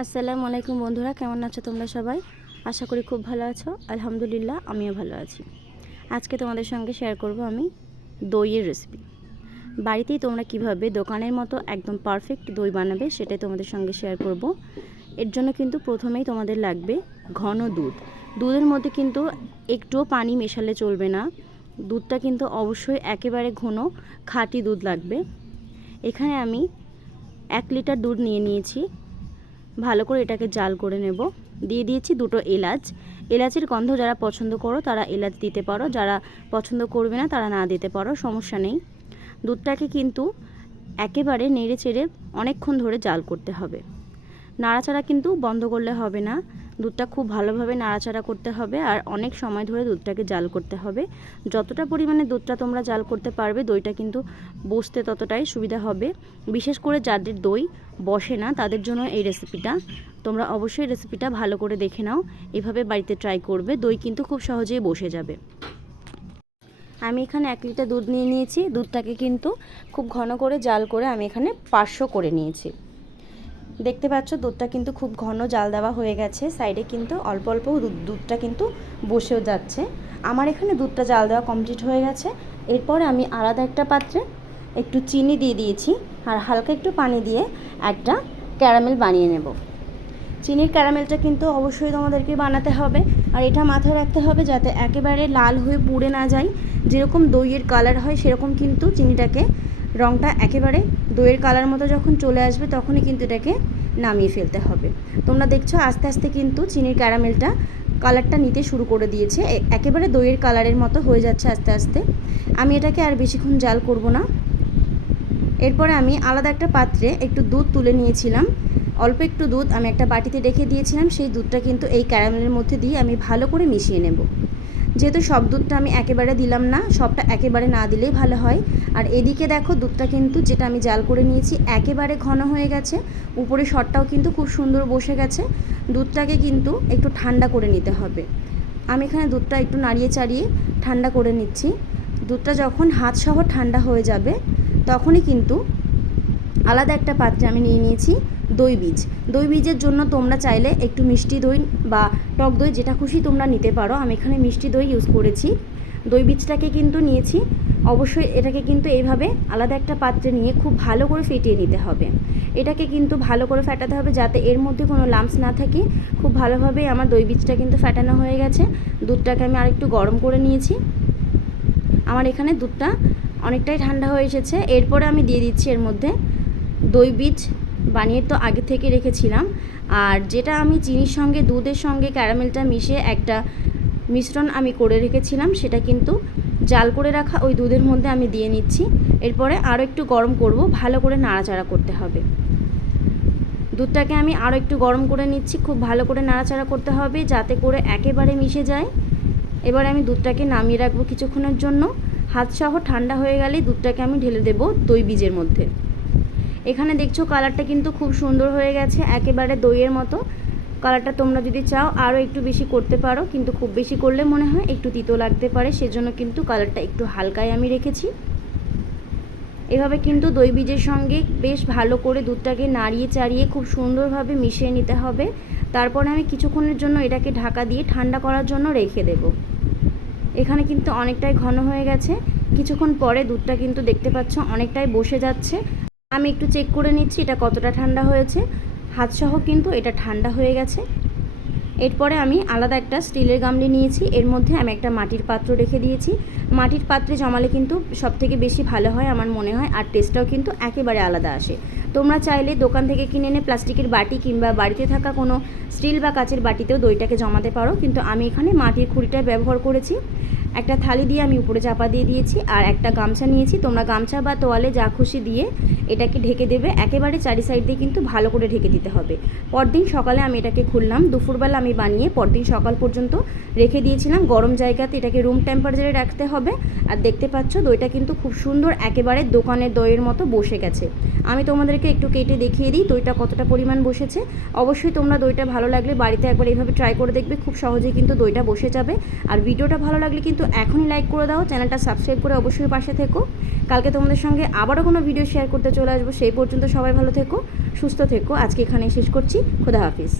আসসালামু আলাইকুম বন্ধুরা, কেমন আছো তোমরা সবাই? আশা করি খুব ভালো আছো। আলহামদুলিল্লাহ, আমিও ভালো আছি। আজকে তোমাদের সঙ্গে শেয়ার করব আমি দইয়ের রেসিপি বাড়িতেই তোমরা কীভাবে দোকানের মতো একদম পারফেক্ট দই বানাবে সেটাই তোমাদের সঙ্গে শেয়ার করব। এর জন্য কিন্তু প্রথমেই তোমাদের লাগবে ঘন দুধ। দুধের মধ্যে কিন্তু একটুও পানি মেশালে চলবে না। দুধটা কিন্তু অবশ্যই একেবারে ঘন, খাঁটি দুধ লাগবে। এখানে আমি এক লিটার দুধ নিয়ে নিয়েছি। ভালো করে এটাকে জাল করে নেব। দিয়ে দিয়েছি দুটো এলাচ। এলাচের গন্ধ যারা পছন্দ করো, তারা এলাচ দিতে পারো। যারা পছন্দ করবে না, তারা না দিতে পারো, সমস্যা নেই। দুধটাকে কিন্তু একেবারে নেড়ে চেড়ে অনেকক্ষণ ধরে জাল করতে হবে। নাড়াচাড়া কিন্তু বন্ধ করলে হবে না। দুধটা খুব ভালোভাবে নাড়াচাড়া করতে হবে আর অনেক সময় ধরে দুধটাকে জাল করতে হবে। যতটা পরিমাণে দুধটা তোমরা জাল করতে পারবে, দইটা কিন্তু বসতে ততটাই সুবিধা হবে। বিশেষ করে যাদের দই বসে না, তাদের জন্য এই রেসিপিটা। তোমরা অবশ্যই রেসিপিটা ভালো করে দেখে নাও, এভাবে বাড়িতে ট্রাই করবে, দই কিন্তু খুব সহজেই বসে যাবে। আমি এখানে এক লিটার দুধ নিয়ে নিয়েছি, দুধটাকে কিন্তু খুব ঘন করে জাল করে আমি এখানে পাঁচশো করে নিয়েছি। দেখতে পাচ্ছ, দুধটা কিন্তু খুব ঘন জাল দেওয়া হয়ে গেছে। সাইডে কিন্তু অল্প অল্প দুধটা কিন্তু বসেও যাচ্ছে। আমার এখানে দুধটা জাল দেওয়া কমপ্লিট হয়ে গেছে। এরপরে আমি আলাদা একটা পাত্রে একটু চিনি দিয়ে দিয়েছি আর হালকা একটু পানি দিয়ে একটা ক্যারামেল বানিয়ে নেব। চিনির ক্যারামেলটা কিন্তু অবশ্যই তোমাদেরকে বানাতে হবে আর এটা মাথায় রাখতে হবে যাতে একেবারে লাল হয়ে পুড়ে না যায়। যেরকম দইয়ের কালার হয়, সেরকম কিন্তু চিনিটাকে রঙটা একেবারে দইয়ের কালার মতো যখন চলে আসবে, তখনই কিন্তু এটাকে নামিয়ে ফেলতে হবে। তোমরা দেখছ আস্তে আস্তে কিন্তু চিনির ক্যারামেলটা কালারটা নিতে শুরু করে দিয়েছে। একেবারে দইয়ের কালারের মতো হয়ে যাচ্ছে আস্তে আস্তে। আমি এটাকে আর বেশিক্ষণ জাল করব না। এরপরে আমি আলাদা একটা পাত্রে একটু দুধ তুলে নিয়েছিলাম। অল্প একটু দুধ আমি একটা বাটিতে রেখে দিয়েছিলাম। সেই দুধটা কিন্তু এই ক্যারামেলের মধ্যে দিয়ে আমি ভালো করে মিশিয়ে নেব। যেহেতু সব দুধটা আমি একেবারে দিলাম না, সবটা একেবারে না দিলেই ভালো হয়। আর এদিকে দেখো দুধটা কিন্তু যেটা আমি জাল করে নিয়েছি, একেবারে ঘন হয়ে গেছে। উপরে শটটাও কিন্তু খুব সুন্দর বসে গেছে। দুধটাকে কিন্তু একটু ঠান্ডা করে নিতে হবে। আমি এখানে দুধটা একটু নাড়িয়ে চাড়িয়ে ঠান্ডা করে নিচ্ছি। দুধটা যখন হাত সহ ঠান্ডা হয়ে যাবে, তখনই কিন্তু আলাদা একটা পাত্রে আমি নিয়ে নিয়েছি দই বীজ। দই বীজের জন্য তোমরা চাইলে একটু মিষ্টি দই বা টক দই যেটা খুশি তোমরা নিতে পারো। আমি এখানে মিষ্টি দই ইউজ করেছি। দই বীজটাকে কিন্তু নিয়েছি। অবশ্যই এটাকে কিন্তু এইভাবে আলাদা একটা পাত্রে নিয়ে খুব ভালো করে ফেটিয়ে নিতে হবে। এটাকে কিন্তু ভালো করে ফেটাতে হবে যাতে এর মধ্যে কোনো লাম্পস না থাকে। খুব ভালোভাবে আমার দই বীজটা কিন্তু ফেটানো হয়ে গেছে। দুধটাকে আমি আরেকটু গরম করে নিয়েছি। আমার এখানে দুধটা অনেকটাই ঠান্ডা হয়ে এসেছে। এরপরে আমি দিয়ে দিচ্ছি এর মধ্যে দই বীজ বানিয়ে তো আগে থেকে রেখেছিলাম। আর যেটা আমি চিনির সঙ্গে, দুধের সঙ্গে ক্যারামেলটা মিশিয়ে একটা মিশ্রণ আমি করে রেখেছিলাম, সেটা কিন্তু জাল করে রাখা ওই দুধের মধ্যে আমি দিয়ে নিচ্ছি। এরপরে আরও একটু গরম করব, ভালো করে নাড়াচাড়া করতে হবে। দুধটাকে আমি আরও একটু গরম করে নিচ্ছি, খুব ভালো করে নাড়াচাড়া করতে হবে যাতে করে একেবারে মিশে যায়। এবার আমি দুধটাকে নামিয়ে রাখব কিছুক্ষণের জন্য। হাতসহ ঠান্ডা হয়ে গেলেই দুধটাকে আমি ঢেলে দেবো দই বীজের মধ্যে। এখানে দেখছ কালারটা কিন্তু খুব সুন্দর হয়ে গেছে, একেবারে দইয়ের মতো। কালারটা তোমরা যদি চাও আরও একটু বেশি করতে পারো, কিন্তু খুব বেশি করলে মনে হয় একটু তিতো লাগতে পারে, সেজন্য কিন্তু কালারটা একটু হালকায় আমি রেখেছি। এভাবে কিন্তু দই বীজের সঙ্গে বেশ ভালো করে দুধটাকে নাড়িয়ে চাড়িয়ে খুব সুন্দরভাবে মিশিয়ে নিতে হবে। তারপরে আমি কিছুক্ষণের জন্য এটাকে ঢাকা দিয়ে ঠান্ডা করার জন্য রেখে দেব। এখানে কিন্তু অনেকটাই ঘন হয়ে গেছে। কিছুক্ষণ পরে দুধটা কিন্তু দেখতে পাচ্ছ অনেকটাই বসে যাচ্ছে। আমি একটু চেক করে নিচ্ছি এটা কতটা ঠান্ডা হয়েছে। হাতসহ কিন্তু এটা ঠান্ডা হয়ে গেছে। এরপরে আমি আলাদা একটা স্টিলের গামলি নিয়েছি। এর মধ্যে আমি একটা মাটির পাত্র রেখে দিয়েছি। মাটির পাত্রে জমালে কিন্তু সবথেকে বেশি ভালো হয় আমার মনে হয়, আর টেস্টটাও কিন্তু একেবারে আলাদা আসে। তোমরা চাইলে দোকান থেকে কিনে এনে প্লাস্টিকের বাটি কিংবা বাড়িতে থাকা কোনো স্টিল বা কাচের বাটিতেও দইটাকে জমাতে পারো। কিন্তু আমি এখানে মাটির খুঁড়িটা ব্যবহার করেছি। একটা থালি দিয়ে আমি উপরে চাপা দিয়ে দিয়েছি আর একটা গামছা নিয়েছি। তোমরা গামছা বা তোয়ালে যা খুশি দিয়ে এটাকে ঢেকে দেবে। একেবারে চারি সাইড দিয়ে কিন্তু ভালো করে ঢেকে দিতে হবে। পরদিন সকালে আমি এটাকে খুললাম। দুপুরবেলা আমি বানিয়ে পরদিন সকাল পর্যন্ত রেখে দিয়েছিলাম। গরম জায়গাতে এটাকে রুম টেম্পারেচারে রাখতে হবে। আর দেখতে পাচ্ছ দইটা কিন্তু খুব সুন্দর একেবারে দোকানের দইয়ের মতো বসে গেছে। আমি তোমাদেরকে তোমাদেরকে একটু কেটে দেখিয়ে দিই, দইটা কতটা পরিমাণ বসেছে। অবশ্যই তোমরা দইটা ভালো লাগলে বাড়িতে একবার এইভাবে ট্রাই করে দেখবে, খুব সহজেই কিন্তু দইটা বসে যাবে। আর ভিডিওটা ভালো লাগলে কিন্তু এখনই লাইক করে দাও, চ্যানেলটা সাবস্ক্রাইব করে অবশ্যই পাশে থেকো। কালকে তোমাদের সঙ্গে আবারও কোনো ভিডিও শেয়ার করতে চলে আসব, সেই পর্যন্ত সবাই ভালো থেকো, সুস্থ থেকো। আজকে এখানেই শেষ করছি, খোদা হাফিজ।